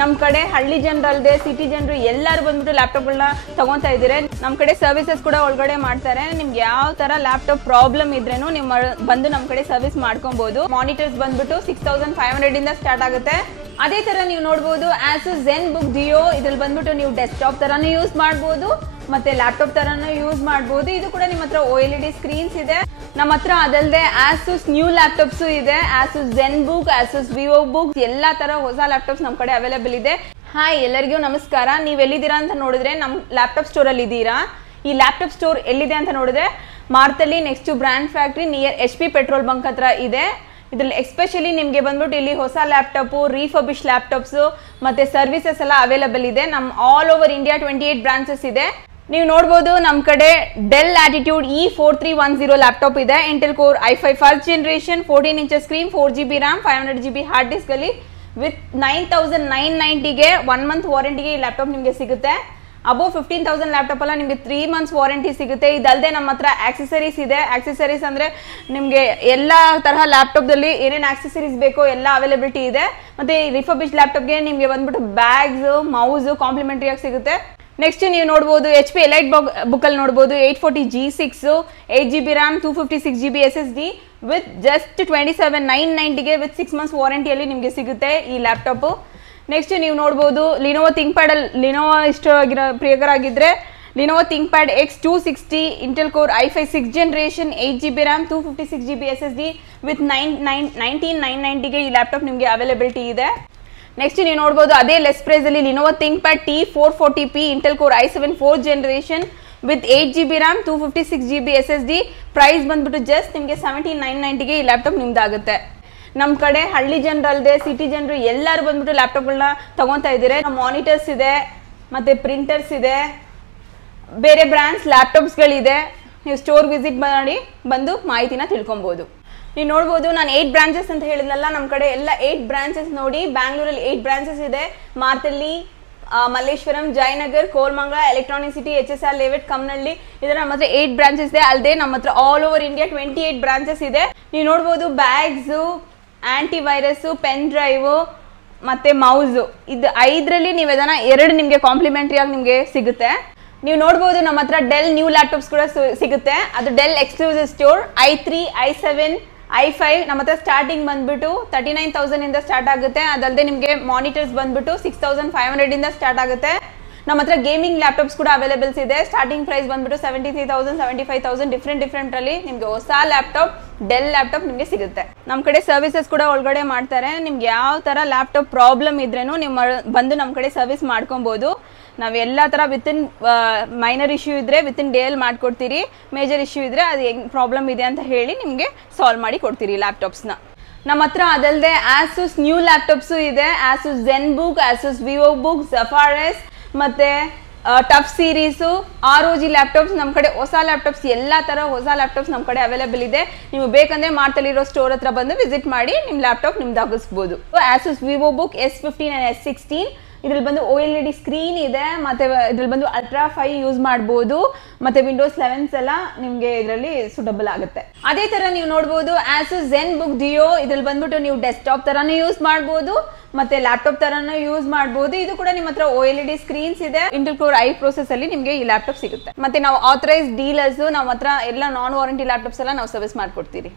ನಮ್ಮ ಕಡೆ ಹಳ್ಳಿ ಜನರಲ್ಲದೆ ಸಿಟಿ ಜನರು ಎಲ್ಲರೂ ಬಂದ್ಬಿಟ್ಟು ಲ್ಯಾಪ್ಟಾಪ್ಗಳನ್ನ ತಗೊತಾ ಇದ್ದೀರಾ. ನಮ್ಮ ಕಡೆ ಸರ್ವಿಸಸ್ ಕೂಡ ಒಳಗಡೆ ಮಾಡ್ತಾರೆ. ನಿಮ್ಗೆ ಯಾವ ತರ ಲ್ಯಾಪ್ಟಾಪ್ ಪ್ರಾಬ್ಲಮ್ ಇದ್ರೇನು ನೀವು ಬಂದು ನಮ್ಮ ಕಡೆ ಸರ್ವಿಸ್ ಮಾಡ್ಕೊಬಹುದು. ಮಾನಿಟರ್ಸ್ ಬಂದ್ಬಿಟ್ಟು 6500 ಇಂದ ಸ್ಟಾರ್ಟ್ ಆಗುತ್ತೆ. ಅದೇ ತರ ನೀವು ನೋಡಬಹುದು ಆಸೂಸ್ ZenBook Duo. ಇದ್ರಲ್ಲಿ ಬಂದ್ಬಿಟ್ಟು ನೀವು ಡೆಸ್ಕ್ಟಾಪ್ ತರಾನು ಯೂಸ್ ಮಾಡಬಹುದು ಮತ್ತೆ ಲ್ಯಾಪ್ಟಾಪ್ ತರಾನು ಯೂಸ್ ಮಾಡಬಹುದು. ಇದು ಕೂಡ ನಿಮ್ಮ ಹತ್ರ OLED ಸ್ಕ್ರೀನ್ಸ್ ಇದೆ. ನಮ್ಮ ಹತ್ರ ಅದಲ್ಲದೆ ಆಸೂಸ್ ನ್ಯೂ ಲ್ಯಾಪ್ಟಾಪ್ಸ್ ಇದೆ. ಆಸೂಸ್ ZenBook, ಆಸೂಸ್ VivoBook ಎಲ್ಲಾ ತರ ಹೊಸ ಲ್ಯಾಪ್ಟಾಪ್ಸ್ ನಮ್ಮ ಕಡೆ ಅವೈಲೇಬಲ್ ಇದೆ. ಹಾಯ್, ಎಲ್ಲರಿಗೂ ನಮಸ್ಕಾರ. ನೀವು ಎಲ್ಲಿದ್ದೀರಾ ಅಂತ ನೋಡಿದ್ರೆ ನಮ್ಮ ಲ್ಯಾಪ್ಟಾಪ್ ಸ್ಟೋರ್ ಅಲ್ಲಿ ಇದ್ದೀರಾ. ಈ ಲ್ಯಾಪ್ಟಾಪ್ ಸ್ಟೋರ್ ಎಲ್ಲಿದೆ ಅಂತ ನೋಡಿದ್ರೆ Marathahalli next brand factory near HP petrol bunk ಹತ್ರ ಇದೆ. ಇದ್ರಲ್ಲಿ ಎಸ್ಪೆಷಲಿ ನಿಮಗೆ ಬಂದ್ಬಿಟ್ಟು ಇಲ್ಲಿ ಹೊಸ ಲ್ಯಾಪ್ಟಾಪು, ರೀಫರ್ಬಿಶ್ ಲ್ಯಾಪ್ಟಾಪ್ಸ್ ಮತ್ತೆ ಸರ್ವಿಸಸ್ ಎಲ್ಲ ಅವೈಲೇಬಲ್ ಇದೆ. ನಮ್ಮ ಆಲ್ ಓವರ್ ಇಂಡಿಯಾ 28 ಬ್ರಾಂಚಸ್ ಇದೆ. ನೀವು ನೋಡಬಹುದು ನಮ್ಮ ಕಡೆ ಡೆಲ್ ಲ್ಯಾಟಿಟ್ಯೂಡ್ E4310 ಲ್ಯಾಪ್ಟಾಪ್ ಇದೆ. Intel core i5 first generation, 14 inches screen, 4GB RAM, 500GB hard disk ಅಲ್ಲಿ ವಿತ್ 9990ಗೆ 1 ಮಂತ್ ವಾರಂಟಿಗೆ ಈ ಲ್ಯಾಪ್ಟಾಪ್ ನಿಮಗೆ ಸಿಗುತ್ತೆ. ಅಬೌವ್ 15,000 ಲ್ಯಾಪ್ಟಾಪ್ ಅಲ್ಲ ನಿಮಗೆ 3 ಮಂತ್ಸ್ ವಾರಂಟಿ ಸಿಗುತ್ತೆ. ಇದಲ್ಲದೆ ನಮ್ಮ ಹತ್ರ ಆಕ್ಸೆಸರೀಸ್ ಇದೆ. ಆಕ್ಸೆಸರೀಸ್ ಅಂದ್ರೆ ನಿಮಗೆ ಎಲ್ಲ ತರಹ ಲ್ಯಾಪ್ಟಾಪ್ದಲ್ಲಿ ಏನೇನು ಆಕ್ಸೆಸರೀಸ್ ಬೇಕೋ ಎಲ್ಲ ಅವೈಲೇಬಿಲಿಟಿ ಇದೆ. ಮತ್ತೆ ರಿಫರ್ಬಿಶ್ ಲ್ಯಾಪ್ಟಾಪ್ಗೆ ನಿಮಗೆ ಬಂದ್ಬಿಟ್ಟು ಬ್ಯಾಗ್ಸ್, ಮೌಸ್ ಕಾಂಪ್ಲಿಮೆಂಟರಿ ಆಗಿ ಸಿಗುತ್ತೆ. ನೆಕ್ಸ್ಟ್ ನೀವು ನೋಡಬಹುದು HP ಎಲೈಟ್ ಬುಕ್ ಅಲ್ಲಿ ನೋಡಬಹುದು 840G6, 8GB RAM, 256GB SSD with just 27,990ಗೆ ವಿತ್ 6 ಮಂತ್ಸ್ ವಾರಂಟಿಯಲ್ಲಿ ನಿಮಗೆ ಸಿಗುತ್ತೆ ಈ ಲ್ಯಾಪ್ಟಾಪ್. ನೆಕ್ಸ್ಟ್ ನೀವು ನೋಡಬಹುದು ಲಿನೋವೋ ಥಿಂಕ್ಪ್ಯಾಡ್ ಅಲ್ಲಿ ಲಿನೋವೋ ಇಷ್ಟ ಪ್ರಿಯಕರಾಗಿದ್ರೆ Lenovo ThinkPad X260, Intel core i5 6th generation, 8GB RAM, 256GB SSD with 19,990ಗೆ ಈ ಲ್ಯಾಪ್ಟಾಪ್ ನಿಮಗೆ ಅವೈಲೇಬಿಲಿಟಿ ಇದೆ. ನೆಕ್ಸ್ಟ್ ನೀವು ನೋಡಬಹುದು ಅದೇ ಲೆಸ್ ಪ್ರೈಸ್ ಅಲ್ಲಿ Lenovo ThinkPad T440P, Intel core i7 4th generation with 8GB RAM, 256GB SSD price ಬಂದ್ಬಿಟ್ಟು just ನಿಮಗೆ 17,990ಗೆ ಈ ಲ್ಯಾಪ್ಟಾಪ್ ನಿಮ್ದಾಗುತ್ತೆ. ನಮ್ಮ ಕಡೆ ಹಳ್ಳಿ ಜನರಲ್ಲದೆ ಸಿಟಿ ಜನರು ಎಲ್ಲರೂ ಬಂದ್ಬಿಟ್ಟು ಲ್ಯಾಪ್ಟಾಪ್ಗಳನ್ನ ತಗೊತಾ ಇದ್ದೀರಾ. ನಮ್ಮ ಮಾನಿಟರ್ಸ್ ಇದೆ ಮತ್ತೆ ಪ್ರಿಂಟರ್ಸ್ ಇದೆ, ಬೇರೆ ಬ್ರ್ಯಾಂಡ್ಸ್ ಲ್ಯಾಪ್ಟಾಪ್ಸ್ಗಳಿದೆ. ನೀವು ಸ್ಟೋರ್ ವಿಸಿಟ್ ಮಾಡಿ ಬಂದು ಮಾಹಿತಿನ ತಿಳ್ಕೊಬಹುದು. ನೀವು ನೋಡ್ಬೋದು ನಾನು 8 ಬ್ರಾಂಚಸ್ ಅಂತ ಹೇಳಿದ್ನಲ್ಲ, ನಮ್ಮ ಕಡೆ ಎಲ್ಲ 8 ಬ್ರಾಂಚಸ್ ನೋಡಿ. ಬ್ಯಾಂಗ್ಳೂರಲ್ಲಿ 8 ಬ್ರಾಂಚಸ್ ಇದೆ. Marathahalli, Malleshwaram, Jayanagar, Koramangala, electronic city, HSR layout, Kammanahalli, ಇದರ ನಮ್ಮ ಹತ್ರ 8 ಬ್ರಾಂಚಸ್ ಇದೆ. ಅಲ್ಲದೆ ನಮ್ಮ ಹತ್ರ ಆಲ್ ಓವರ್ ಇಂಡಿಯಾ 28 ಬ್ರಾಂಚಸ್ ಇದೆ. ನೀವು ನೋಡ್ಬೋದು bags, aunty virus, pen drive ಮತ್ತೆ ಮೌಸ್, ಇದು 5ರಲ್ಲಿ ನೀವು ಅದನ್ನ 2 ನಿಮಗೆ ಕಾಂಪ್ಲಿಮೆಂಟರಿ ಆಗಿ ನಿಮಗೆ ಸಿಗುತ್ತೆ. ನೀವು ನೋಡ್ಬೋದು ನಮ್ಮ ಹತ್ರ ಡೆಲ್ ನ್ಯೂ ಲ್ಯಾಪ್ಟಾಪ್ಸ್ ಕೂಡ ಸಿಗುತ್ತೆ. ಅದು del exclusive store. i3, i7, i5 ನಮ್ಮ ಹತ್ರ ಸ್ಟಾರ್ಟಿಂಗ್ ಬಂದ್ಬಿಟ್ಟು 39,000 ಇಂದ ಸ್ಟಾರ್ಟ್ ಆಗುತ್ತೆ. ಅದಲ್ಲದೆ ನಿಮಗೆ ಮಾನಿಟರ್ಸ್ ಬಂದ್ಬಿಟ್ಟು 6500 ಇಂದ ಸ್ಟಾರ್ಟ್ ಆಗುತ್ತೆ. ನಮ್ಮ ಹತ್ರ ಗೇಮಿಂಗ್ ಲ್ಯಾಪ್ಟಾಪ್ಸ್ ಕೂಡ ಅವೈಲೇಬಲ್ಸ್ ಇದೆ. ಸ್ಟಾರ್ಟಿಂಗ್ ಪ್ರೈಸ್ ಬಂದ್ಬಿಟ್ಟು 73,000, 75,000 ಡಿಫ್ರೆಂಟ್ ಅಲ್ಲಿ ನಿಮಗೆ ಹೊಸ ಲ್ಯಾಪ್ಟಾಪ್ ಡೆಲ್ ಲ್ಯಾಪ್ಟಾಪ್ ನಿಮಗೆ ಸಿಗುತ್ತೆ. ನಮ್ಮ ಕಡೆ ಸರ್ವಿಸಸ್ ಕೂಡ ಒಳಗಡೆ ಮಾಡ್ತಾರೆ. ನಿಮ್ಗೆ ಯಾವ ತರ ಲ್ಯಾಪ್ಟಾಪ್ ಪ್ರಾಬ್ಲಮ್ ಇದ್ರೇನು ನೀವು ಬಂದು ನಮ್ಮ ಕಡೆ ಸರ್ವಿಸ್ ಮಾಡ್ಕೊಬಹುದು. ನಾವು ಎಲ್ಲ ತರ ವಿತಿನ್ ಮೈನರ್ ಇಶ್ಯೂ ಇದ್ರೆ ವಿತಿನ್ ಡೇ ಅಲ್ಲಿ ಮಾಡ್ಕೊಡ್ತೀರಿ. ಮೇಜರ್ ಇಶ್ಯೂ ಇದ್ರೆ ಅದು ಹೆಂಗ್ ಪ್ರಾಬ್ಲಮ್ ಇದೆ ಅಂತ ಹೇಳಿ ನಿಮಗೆ ಸಾಲ್ವ್ ಮಾಡಿ ಕೊಡ್ತೀರಿ ಲ್ಯಾಪ್ಟಾಪ್ಸ್ನ. ನಮ್ಮ ಹತ್ರ ಅದಲ್ಲದೆ ಆಸೂಸ್ ನ್ಯೂ ಲ್ಯಾಪ್ಟಾಪ್ಸ್ ಇದೆ. Asus ZenBook, Asus VivoBook, Zephyrus ಮತ್ತೆ ಟಫ್ ಸೀರೀಸು, ROG ಲ್ಯಾಪ್ಟಾಪ್ಸ್ ನಮ್ಮ ಕಡೆ ಹೊಸ ಲ್ಯಾಪ್ಟಾಪ್ಸ್ ಎಲ್ಲ ತರ ಹೊಸ ಲ್ಯಾಪ್ಟಾಪ್ಸ್ ನಮ್ಮ ಕಡೆ ಅವೈಲೇಬಲ್ ಇದೆ. ನೀವು ಬೇಕಂದ್ರೆ ಮಾರ್ತಲ್ಲಿರೋ ಸ್ಟೋರ್ ಹತ್ರ ಬಂದು ವಿಸಿಟ್ ಮಾಡಿ ನಿಮ್ಮ laptop ನಿಮ್ದಾಗಿಸ್ಬೋದು. Asus VivoBook S15 and S16 ಇದ್ರಲ್ಲಿ ಬಂದು OLED ಸ್ಕ್ರೀನ್ ಇದೆ. ಮತ್ತೆ ಇದ್ರಲ್ಲಿ ಬಂದು Ultra 5 ಯೂಸ್ ಮಾಡಬಹುದು. ಮತ್ತೆ Windows 11 ಎಲ್ಲ ನಿಮಗೆ ಇದರಲ್ಲಿ ಸೂಟಬಲ್ ಆಗುತ್ತೆ. ಅದೇ ತರ ನೀವು ನೋಡಬಹುದು ಆಸೂಸ್ ZenBook Duo. ಇದ್ರಲ್ಲಿ ಬಂದ್ಬಿಟ್ಟು ನೀವು ಡೆಸ್ಕ್ಟಾಪ್ ತರಾನು ಯೂಸ್ ಮಾಡಬಹುದು ಮತ್ತೆ ಲ್ಯಾಪ್ಟಾಪ್ ತರಾನು ಯೂಸ್ ಮಾಡಬಹುದು. ಇದು ಕೂಡ ನಿಮ್ಮ ಹತ್ರ OLED ಸ್ಕ್ರೀನ್ಸ್ ಇದೆ. ಇಂಟೆಲ್ ಕೋರ್ i ಪ್ರೊಸೆಸ್ ಅಲ್ಲಿ ನಿಮಗೆ ಈ ಲ್ಯಾಪ್ಟಾಪ್ ಸಿಗುತ್ತೆ. ಮತ್ತೆ ನಾವು ಆಥರೈಸ್ಡ್ ಡೀಲರ್ಸ್, ನಮ್ಮ ಹತ್ರ ಎಲ್ಲ ನಾನ್ ವಾರಂಟಿ ಲ್ಯಾಪ್ಟಾಪ್ಸ್ ಎಲ್ಲ ನಾವು ಸರ್ವಿಸ್ ಮಾಡ್ಕೊಡ್ತೀವಿ.